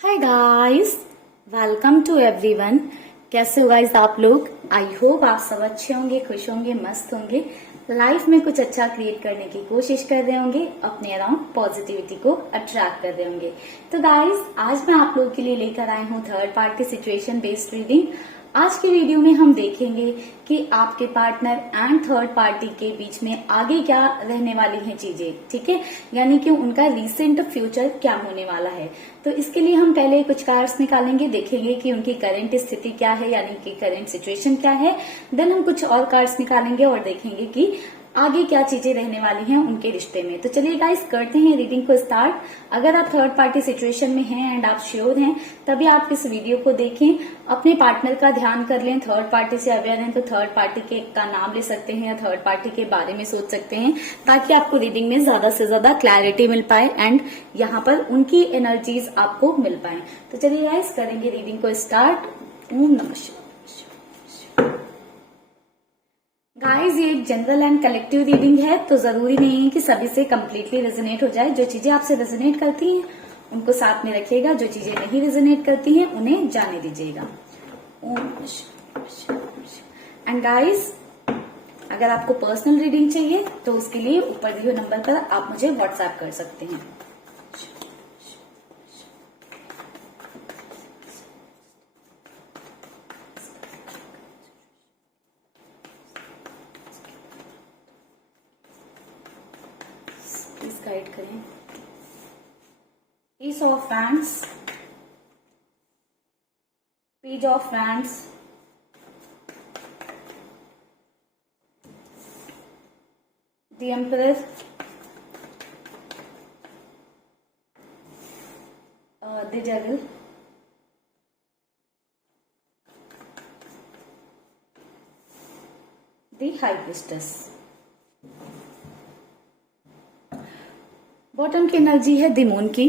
Hi guys, welcome to everyone. कैसे हो guys आप लोग? आई होप आप सब अच्छे होंगे, खुश होंगे, मस्त होंगे, लाइफ में कुछ अच्छा क्रिएट करने की कोशिश कर रहे होंगे, अपने अराउंड पॉजिटिविटी को अट्रैक्ट कर रहे होंगे। तो गाइस, आज मैं आप लोगों के लिए लेकर आई हूँ third party situation based reading. आज की वीडियो में हम देखेंगे कि आपके पार्टनर एंड थर्ड पार्टी के बीच में आगे क्या रहने वाली हैं चीजें, ठीक है, यानी कि उनका रीसेंट फ्यूचर क्या होने वाला है। तो इसके लिए हम पहले कुछ कार्ड्स निकालेंगे, देखेंगे कि उनकी करंट स्थिति क्या है, यानी कि करंट सिचुएशन क्या है। देन हम कुछ और कार्ड्स निकालेंगे और देखेंगे कि आगे क्या चीजें रहने वाली हैं उनके रिश्ते में। तो चलिए गाइस, करते हैं रीडिंग को स्टार्ट। अगर आप थर्ड पार्टी सिचुएशन में हैं एंड आप श्योर हैं, तभी आप इस वीडियो को देखें, अपने पार्टनर का ध्यान कर लें। थर्ड पार्टी से अवेयर हैं तो थर्ड पार्टी के का नाम ले सकते हैं या थर्ड पार्टी के बारे में सोच सकते हैं, ताकि आपको रीडिंग में ज्यादा से ज्यादा क्लैरिटी मिल पाए एंड यहाँ पर उनकी एनर्जीज आपको मिल पाए। तो चलिए गाइस, करेंगे रीडिंग को स्टार्ट। ओम नमः शिवाय। गाइस, ये एक जनरल एंड कलेक्टिव रीडिंग है, तो जरूरी नहीं है कि सभी से कम्प्लीटली रेजोनेट हो जाए। जो चीजें आपसे रेजोनेट करती हैं उनको साथ में रखिएगा, जो चीजें नहीं रेजोनेट करती हैं उन्हें जाने दीजिएगा। एंड गाइस, अगर आपको पर्सनल रीडिंग चाहिए तो उसके लिए ऊपर दिए हुए नंबर पर आप मुझे व्हाट्सएप कर सकते हैं। गाइड करें। Ace of Wands, Page of Wands, the Emperor, the Devil, the High Priestess। Bottom की एनर्जी है द मून की।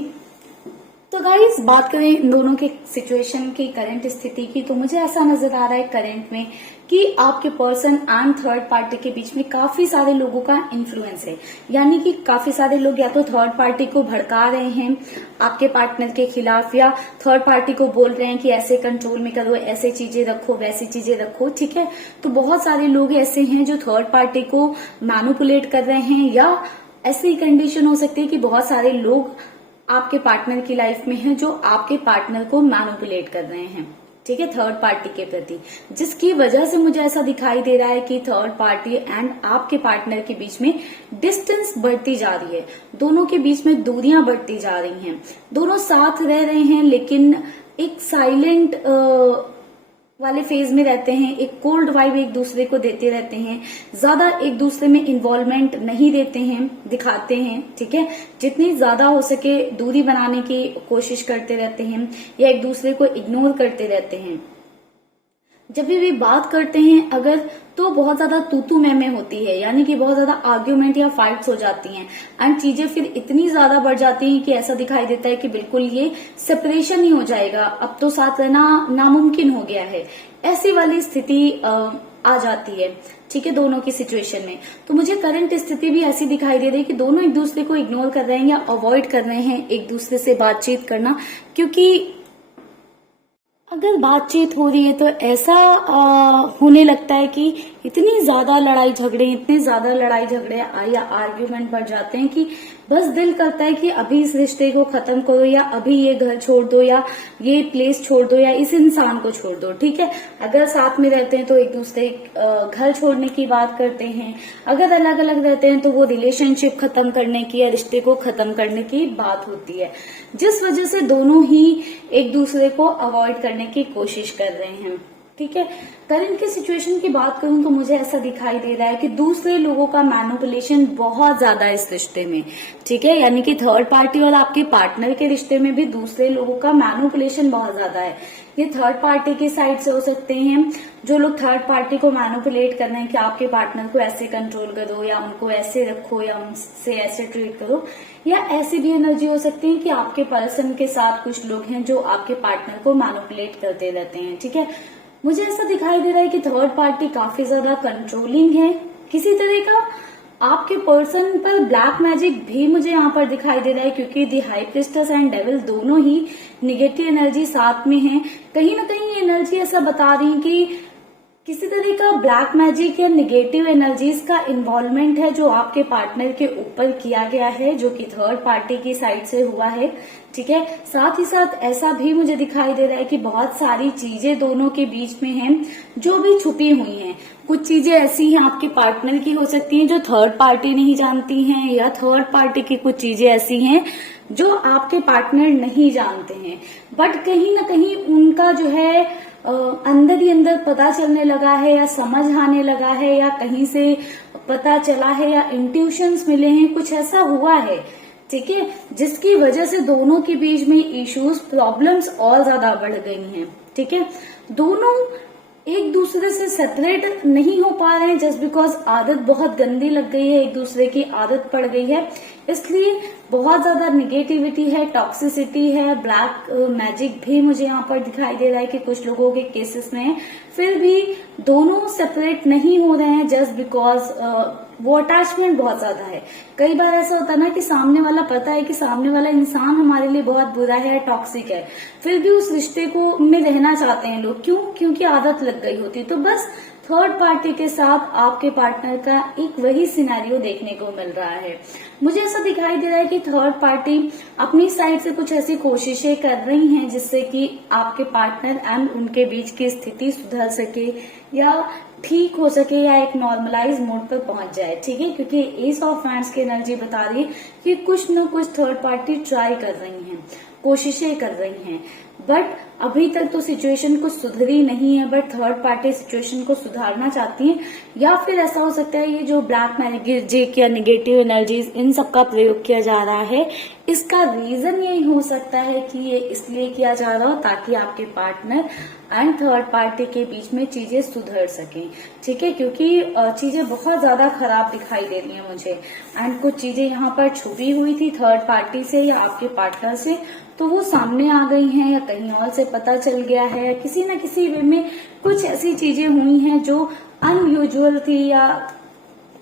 तो गाइस, बात करें इन दोनों के सिचुएशन की, करंट स्थिति की, तो मुझे ऐसा नजर आ रहा है करंट में कि आपके पर्सन एंड थर्ड पार्टी के बीच में काफी सारे लोगों का इन्फ्लुएंस है। यानी कि काफी सारे लोग या तो थर्ड पार्टी को भड़का रहे हैं आपके पार्टनर के खिलाफ, या थर्ड पार्टी को बोल रहे हैं कि ऐसे कंट्रोल में करो, ऐसे चीजें रखो, वैसी चीजें रखो, ठीक है। तो बहुत सारे लोग ऐसे हैं जो थर्ड पार्टी को मैनिपुलेट कर रहे हैं, या ऐसी कंडीशन हो सकती है कि बहुत सारे लोग आपके पार्टनर की लाइफ में हैं जो आपके पार्टनर को मैनिपुलेट कर रहे हैं, ठीक है, थर्ड पार्टी के प्रति, जिसकी वजह से मुझे ऐसा दिखाई दे रहा है कि थर्ड पार्टी एंड आपके पार्टनर के बीच में डिस्टेंस बढ़ती जा रही है, दोनों के बीच में दूरियां बढ़ती जा रही हैं। दोनों साथ रह रहे हैं लेकिन एक साइलेंट वाले फेज में रहते हैं, एक कोल्ड वाइब एक दूसरे को देते रहते हैं, ज्यादा एक दूसरे में इन्वॉल्वमेंट नहीं देते हैं, दिखाते हैं, ठीक है। जितनी ज्यादा हो सके दूरी बनाने की कोशिश करते रहते हैं या एक दूसरे को इग्नोर करते रहते हैं। जब भी बात करते हैं अगर, तो बहुत ज्यादा तू मैं होती है, यानी कि बहुत ज्यादा आर्ग्यूमेंट या फाइट्स हो जाती हैं एंड चीजें फिर इतनी ज्यादा बढ़ जाती हैं कि ऐसा दिखाई देता है कि बिल्कुल ये सेपरेशन ही हो जाएगा, अब तो साथ रहना नामुमकिन हो गया है, ऐसी वाली स्थिति आ जाती है, ठीक है, दोनों की सिचुएशन में। तो मुझे करंट स्थिति भी ऐसी दिखाई दे रही है कि दोनों एक दूसरे को इग्नोर कर रहे हैं या अवॉइड कर रहे हैं एक दूसरे से बातचीत करना, क्योंकि अगर बातचीत हो रही है तो ऐसा होने लगता है कि इतनी ज्यादा लड़ाई झगड़े या आर्ग्यूमेंट बढ़ जाते हैं कि बस दिल करता है कि अभी इस रिश्ते को खत्म करो, या अभी ये घर छोड़ दो, या ये प्लेस छोड़ दो, या इस इंसान को छोड़ दो, ठीक है। अगर साथ में रहते हैं तो एक दूसरे घर छोड़ने की बात करते हैं, अगर अलग अलग रहते हैं तो वो रिलेशनशिप खत्म करने की या रिश्ते को खत्म करने की बात होती है, जिस वजह से दोनों ही एक दूसरे को अवॉइड करने की कोशिश कर रहे हैं, ठीक है। करंट के सिचुएशन की बात करूं तो मुझे ऐसा दिखाई दे रहा है कि दूसरे लोगों का मैनिपुलेशन बहुत ज्यादा है इस रिश्ते में, ठीक है, यानी कि थर्ड पार्टी और आपके पार्टनर के रिश्ते में भी दूसरे लोगों का मैनिपुलेशन बहुत ज्यादा है। ये थर्ड पार्टी की साइड से हो सकते हैं, जो लोग थर्ड पार्टी को मैनिपुलेट कर रहे हैं कि आपके पार्टनर को ऐसे कंट्रोल करो, या उनको ऐसे रखो, या उनसे ऐसे ट्रीट करो, या ऐसी भी एनर्जी हो सकती है कि आपके पर्सन के साथ कुछ लोग हैं जो आपके पार्टनर को मैनिपुलेट करते रहते हैं, ठीक है। मुझे ऐसा दिखाई दे रहा है कि थर्ड पार्टी काफी ज्यादा कंट्रोलिंग है, किसी तरह का आपके पर्सन पर ब्लैक मैजिक भी मुझे यहाँ पर दिखाई दे रहा है, क्योंकि दी हाई प्रिस्टेस एंड डेविल दोनों ही निगेटिव एनर्जी साथ में है। कहीं ना कहीं ये एनर्जी ऐसा बता रही है कि किसी तरह का ब्लैक मैजिक या निगेटिव एनर्जीज का इन्वॉल्वमेंट है जो आपके पार्टनर के ऊपर किया गया है, जो कि थर्ड पार्टी की साइड से हुआ है। ठीक है, साथ ही साथ ऐसा भी मुझे दिखाई दे रहा है कि बहुत सारी चीजें दोनों के बीच में हैं जो भी छुपी हुई हैं। कुछ चीजें ऐसी हैं आपके पार्टनर की हो सकती हैं जो थर्ड पार्टी नहीं जानती हैं, या थर्ड पार्टी की कुछ चीजें ऐसी हैं जो आपके पार्टनर नहीं जानते हैं, बट कहीं ना कहीं उनका जो है अंदर ही अंदर पता चलने लगा है, या समझ आने लगा है, या कहीं से पता चला है, या इंट्यूशंस मिले हैं, कुछ ऐसा हुआ है। ठीक है, जिसकी वजह से दोनों के बीच में इश्यूज, प्रॉब्लम्स और ज्यादा बढ़ गई हैं। ठीक है, दोनों एक दूसरे से सेपरेट नहीं हो पा रहे हैं जस्ट बिकॉज आदत बहुत गंदी लग गई है, एक दूसरे की आदत पड़ गई है, इसलिए बहुत ज्यादा निगेटिविटी है, टॉक्सिसिटी है, ब्लैक मैजिक भी मुझे यहाँ पर दिखाई दे रहा है कि कुछ लोगों के केसेस में फिर भी दोनों सेपरेट नहीं हो रहे हैं जस्ट बिकॉज वो अटैचमेंट बहुत ज्यादा है। कई बार ऐसा होता है ना कि सामने वाला पता है कि सामने वाला इंसान हमारे लिए बहुत बुरा है, टॉक्सिक है, फिर भी उस रिश्ते को में रहना चाहते हैं लोग। क्यों? क्योंकि आदत लग गई होती। तो बस थर्ड पार्टी के साथ आपके पार्टनर का एक वही सिनेरियो देखने को मिल रहा है। मुझे ऐसा दिखाई दे रहा है कि थर्ड पार्टी अपनी साइड से कुछ ऐसी कोशिशें कर रही हैं जिससे कि आपके पार्टनर एंड उनके बीच की स्थिति सुधर सके, या ठीक हो सके, या एक नॉर्मलाइज मोड पर पहुंच जाए। ठीक है, क्योंकि एस ऑफ हैंड्स की एनर्जी बता रही है कि कुछ न कुछ थर्ड पार्टी ट्राई कर रही हैं, कोशिशें कर रही हैं, बट अभी तक तो सिचुएशन कुछ सुधरी नहीं है, बट थर्ड पार्टी सिचुएशन को सुधारना चाहती है। या फिर ऐसा हो सकता है ये जो ब्लैक मैजिक या निगेटिव एनर्जीज इन सब का प्रयोग किया जा रहा है, इसका रीजन यही हो सकता है कि ये इसलिए किया जा रहा हो ताकि आपके पार्टनर एंड थर्ड पार्टी के बीच में चीजें सुधर सकें। ठीक है, क्योंकि चीजें बहुत ज्यादा खराब दिखाई दे रही हैं मुझे, एंड कुछ चीजें यहाँ पर छुपी हुई थी थर्ड पार्टी से या आपके पार्टनर से, तो वो सामने आ गई हैं, या कहीं और से पता चल गया है, या किसी न किसी वे में कुछ ऐसी चीजें हुई हैं जो अनयूजुअल थी, या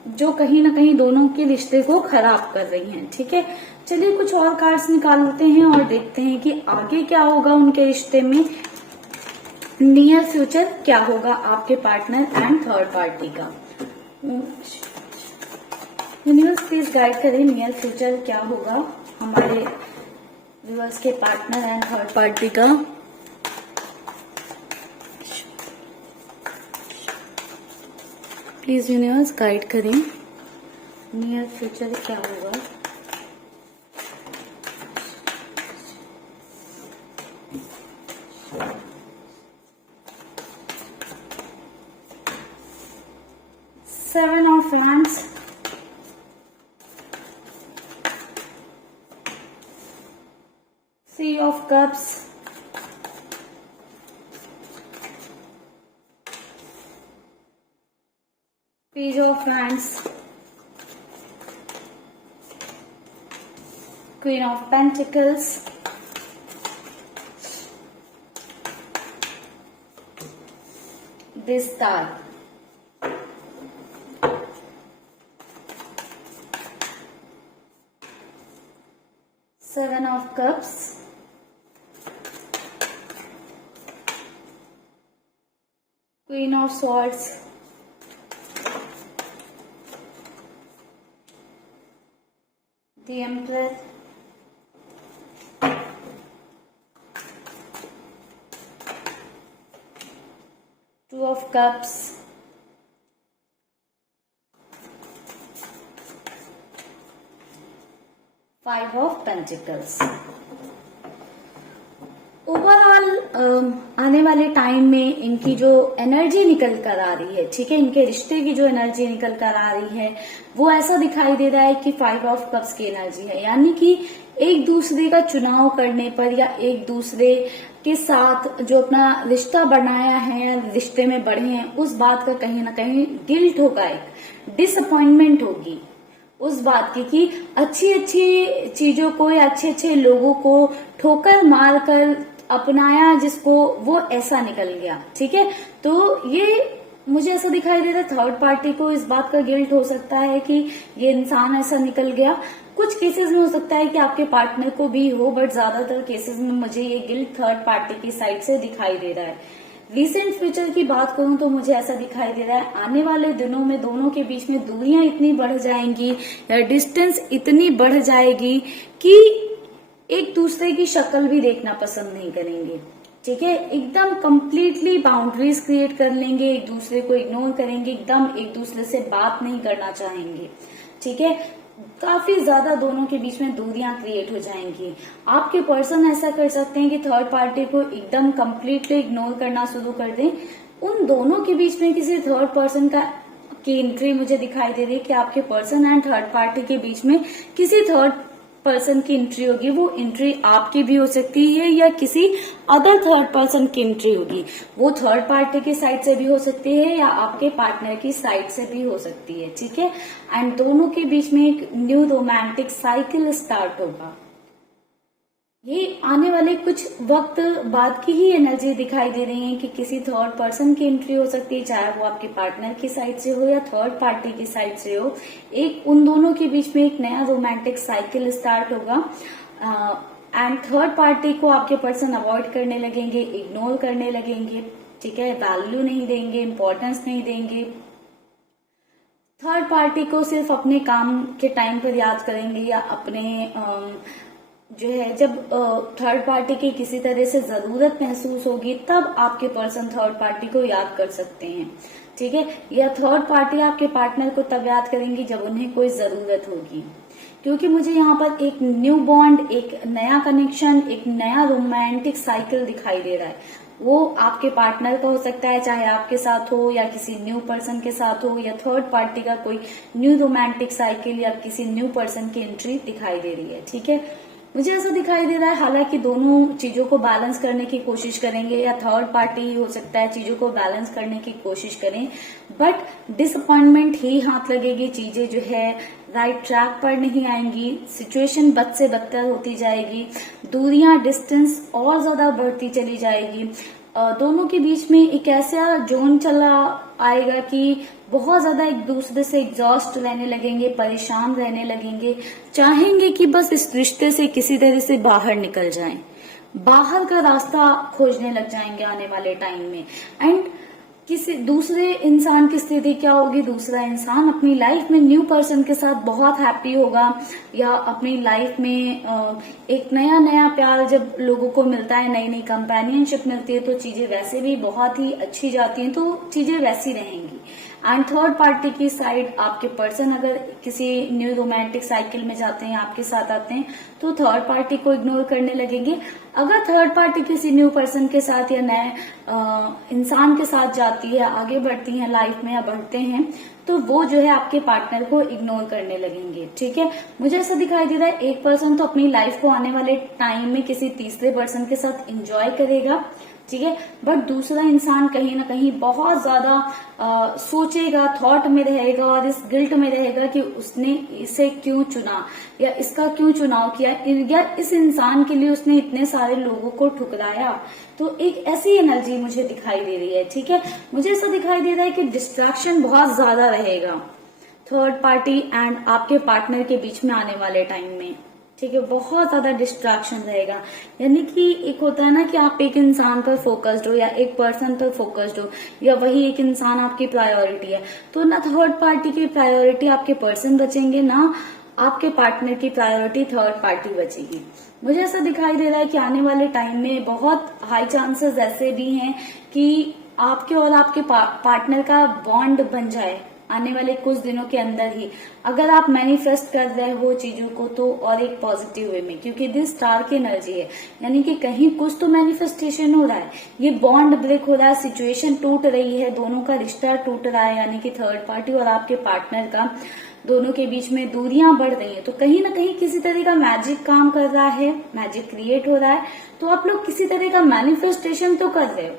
जो कहीं ना कहीं दोनों के रिश्ते को खराब कर रही हैं। ठीक है, चलिए कुछ और कार्ड्स निकालते हैं और देखते हैं कि आगे क्या होगा उनके रिश्ते में, नियर फ्यूचर क्या होगा आपके पार्टनर एंड थर्ड पार्टी का। यूनिवर्स प्लीज गाइड करें नियर फ्यूचर क्या होगा हमारे व्यूअर्स के पार्टनर एंड थर्ड पार्टी का। प्लीज यूनिवर्स गाइड करें नियर फ्यूचर क्या होगा। Seven of wands, Three of cups, Page of wands, Queen of pentacles, the Star, Seven of cups, Queen of swords, the Emperor, Two of cups, Five of pentacles। Overall आने वाले time में इनकी जो energy निकल कर आ रही है, ठीक है, इनके रिश्ते की जो एनर्जी निकल कर आ रही है वो ऐसा दिखाई दे रहा है कि फाइव ऑफ कप्स की एनर्जी है, यानी कि एक दूसरे का चुनाव करने पर या एक दूसरे के साथ जो अपना रिश्ता बनाया है, रिश्ते में बढ़े हैं, उस बात का कहीं ना कहीं गिल्ट होगा, एक डिसअपॉइंटमेंट होगी उस बात की कि अच्छी अच्छी चीजों को या अच्छे अच्छे लोगों को ठोकर मार कर अपनाया जिसको, वो ऐसा निकल गया। ठीक है, तो ये मुझे ऐसा दिखाई दे रहा है थर्ड पार्टी को इस बात का गिल्ट हो सकता है कि ये इंसान ऐसा निकल गया। कुछ केसेस में हो सकता है कि आपके पार्टनर को भी हो, बट ज्यादातर केसेस में मुझे ये गिल्ट थर्ड पार्टी की साइड से दिखाई दे रहा है। रिसेंट फ्यूचर की बात करूं तो मुझे ऐसा दिखाई दे रहा है आने वाले दिनों में दोनों के बीच में दूरियां इतनी बढ़ जाएंगी या डिस्टेंस इतनी बढ़ जाएगी कि एक दूसरे की शक्ल भी देखना पसंद नहीं करेंगे। ठीक है, एकदम कंप्लीटली बाउंड्रीज क्रिएट कर लेंगे, एक दूसरे को इग्नोर करेंगे, एकदम एक दूसरे से बात नहीं करना चाहेंगे। ठीक है, काफी ज्यादा दोनों के बीच में दूरियां क्रिएट हो जाएंगी। आपके पर्सन ऐसा कर सकते हैं कि थर्ड पार्टी को एकदम कंप्लीटली इग्नोर करना शुरू कर दें। उन दोनों के बीच में किसी थर्ड पर्सन की एंट्री मुझे दिखाई दे रही है कि आपके पर्सन एंड थर्ड पार्टी के बीच में किसी थर्ड पर्सन की एंट्री होगी। वो एंट्री आपकी भी हो सकती है या किसी अदर थर्ड पर्सन की एंट्री होगी। वो थर्ड पार्टी की साइड से भी हो सकती है या आपके पार्टनर की साइड से भी हो सकती है। ठीक है, एंड दोनों के बीच में एक न्यू रोमांटिक साइकिल स्टार्ट होगा। ये आने वाले कुछ वक्त बाद की ही एनर्जी दिखाई दे रही है कि किसी थर्ड पर्सन की एंट्री हो सकती है, चाहे वो आपके पार्टनर की साइड से हो या थर्ड पार्टी की साइड से हो। एक उन दोनों के बीच में एक नया रोमांटिक साइकिल स्टार्ट होगा एंड थर्ड पार्टी को आपके पर्सन अवॉइड करने लगेंगे, इग्नोर करने लगेंगे। ठीक है, वैल्यू नहीं देंगे, इंपॉर्टेंस नहीं देंगे। थर्ड पार्टी को सिर्फ अपने काम के टाइम पर याद करेंगे या अपने जो है जब थर्ड पार्टी की किसी तरह से जरूरत महसूस होगी तब आपके पर्सन थर्ड पार्टी को याद कर सकते हैं। ठीक है, या थर्ड पार्टी आपके पार्टनर को तब याद करेंगी जब उन्हें कोई जरूरत होगी। क्योंकि मुझे यहाँ पर एक न्यू बॉन्ड, एक नया कनेक्शन, एक नया रोमांटिक साइकिल दिखाई दे रहा है। वो आपके पार्टनर का हो सकता है, चाहे आपके साथ हो या किसी न्यू पर्सन के साथ हो, या थर्ड पार्टी का कोई न्यू रोमांटिक साइकिल या किसी न्यू पर्सन की एंट्री दिखाई दे रही है। ठीक है, मुझे ऐसा दिखाई दे रहा है हालांकि दोनों चीजों को बैलेंस करने की कोशिश करेंगे या थर्ड पार्टी ही हो सकता है चीजों को बैलेंस करने की कोशिश करें, बट डिसअपॉइंटमेंट ही हाथ लगेगी। चीजें जो है राइट ट्रैक पर नहीं आएंगी, सिचुएशन बद से बदतर होती जाएगी, दूरियां, डिस्टेंस और ज्यादा बढ़ती चली जाएगी। दोनों के बीच में एक ऐसा जोन चला आएगा कि बहुत ज्यादा एक दूसरे से एग्जॉस्ट रहने लगेंगे, परेशान रहने लगेंगे, चाहेंगे कि बस इस रिश्ते से किसी तरह से बाहर निकल जाएं, बाहर का रास्ता खोजने लग जाएंगे आने वाले टाइम में। एंड किसी दूसरे इंसान की स्थिति क्या होगी, दूसरा इंसान अपनी लाइफ में न्यू पर्सन के साथ बहुत हैप्पी होगा या अपनी लाइफ में एक नया नया प्यार जब लोगों को मिलता है, नई नई कंपेनियनशिप मिलती है तो चीजें वैसे भी बहुत ही अच्छी जाती हैं, तो चीजें वैसी रहेंगी। एंड थर्ड पार्टी की साइड आपके पर्सन अगर किसी न्यू रोमांटिक साइकिल में जाते हैं, आपके साथ आते हैं, तो थर्ड पार्टी को इग्नोर करने लगेंगे। अगर थर्ड पार्टी किसी न्यू पर्सन के साथ या नए इंसान के साथ जाती है, आगे बढ़ती है लाइफ में या बढ़ते हैं, तो वो जो है आपके पार्टनर को इग्नोर करने लगेंगे। ठीक है, मुझे ऐसा दिखाई दे रहा है एक पर्सन तो अपनी लाइफ को आने वाले टाइम में किसी तीसरे पर्सन के साथ एंजॉय करेगा। ठीक है, बट दूसरा इंसान कहीं ना कहीं बहुत ज्यादा सोचेगा, थॉट में रहेगा और इस गिल्ट में रहेगा कि उसने इसे क्यों चुना या इसका क्यों चुनाव किया या इस इंसान के लिए उसने इतने सारे लोगों को ठुकराया। तो एक ऐसी एनर्जी मुझे दिखाई दे रही है। ठीक है, मुझे ऐसा दिखाई दे रहा है कि डिस्ट्रैक्शन बहुत ज्यादा रहेगा थर्ड पार्टी एंड आपके पार्टनर के बीच में आने वाले टाइम में। ठीक है, बहुत ज्यादा डिस्ट्रैक्शन रहेगा। यानी कि एक होता है ना कि आप एक इंसान पर फोकस्ड हो या एक पर्सन पर फोकस्ड हो या वही एक इंसान आपकी प्रायोरिटी है, तो ना थर्ड पार्टी की प्रायोरिटी आपके पर्सन बचेंगे, ना आपके पार्टनर की प्रायोरिटी थर्ड पार्टी बचेगी। मुझे ऐसा दिखाई दे रहा है कि आने वाले टाइम में बहुत हाई चांसेस ऐसे भी हैं कि आपके और आपके पार्टनर का बॉन्ड बन जाए आने वाले कुछ दिनों के अंदर ही, अगर आप मैनिफेस्ट कर रहे हो चीजों को तो, और एक पॉजिटिव वे में, क्योंकि दिस स्टार की एनर्जी है, यानी कि कहीं कुछ तो मैनिफेस्टेशन हो रहा है, ये बॉन्ड ब्रेक हो रहा है, सिचुएशन टूट रही है, दोनों का रिश्ता टूट रहा है, यानी कि थर्ड पार्टी और आपके पार्टनर का दोनों के बीच में दूरियां बढ़ रही है। तो कहीं ना कहीं किसी तरह का मैजिक काम कर रहा है, मैजिक क्रिएट हो रहा है, तो आप लोग किसी तरह का मैनिफेस्टेशन तो कर रहे हो।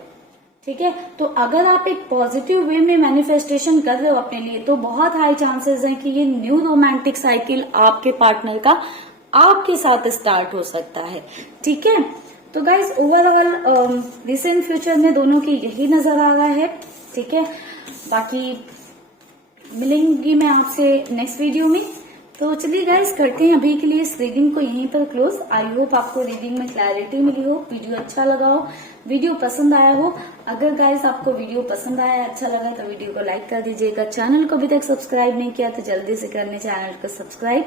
ठीक है, तो अगर आप एक पॉजिटिव वे में मैनिफेस्टेशन कर रहे हो अपने लिए, तो बहुत हाई चांसेस हैं कि ये न्यू रोमांटिक साइकिल आपके पार्टनर का आपके साथ स्टार्ट हो सकता है। ठीक है, तो गाइज ओवरऑल रिसेंट फ्यूचर में दोनों की यही नजर आ रहा है। ठीक है, बाकी मिलेंगी मैं आपसे नेक्स्ट वीडियो में। तो चलिए गाइस करते हैं अभी के लिए इस रीडिंग को यहीं पर क्लोज। आई होप आपको रीडिंग में क्लैरिटी मिली हो, वीडियो अच्छा लगा हो, वीडियो पसंद आया हो। अगर गाइस आपको वीडियो पसंद आया, अच्छा लगा तो वीडियो को लाइक कर दीजिएगा। चैनल को अभी तक सब्सक्राइब नहीं किया तो जल्दी से करने चैनल को सब्सक्राइब।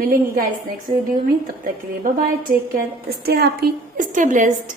मिलेंगे गाइस नेक्स्ट वीडियो में, तब तक के लिए bye bye, take care, stay happy, stay blessed.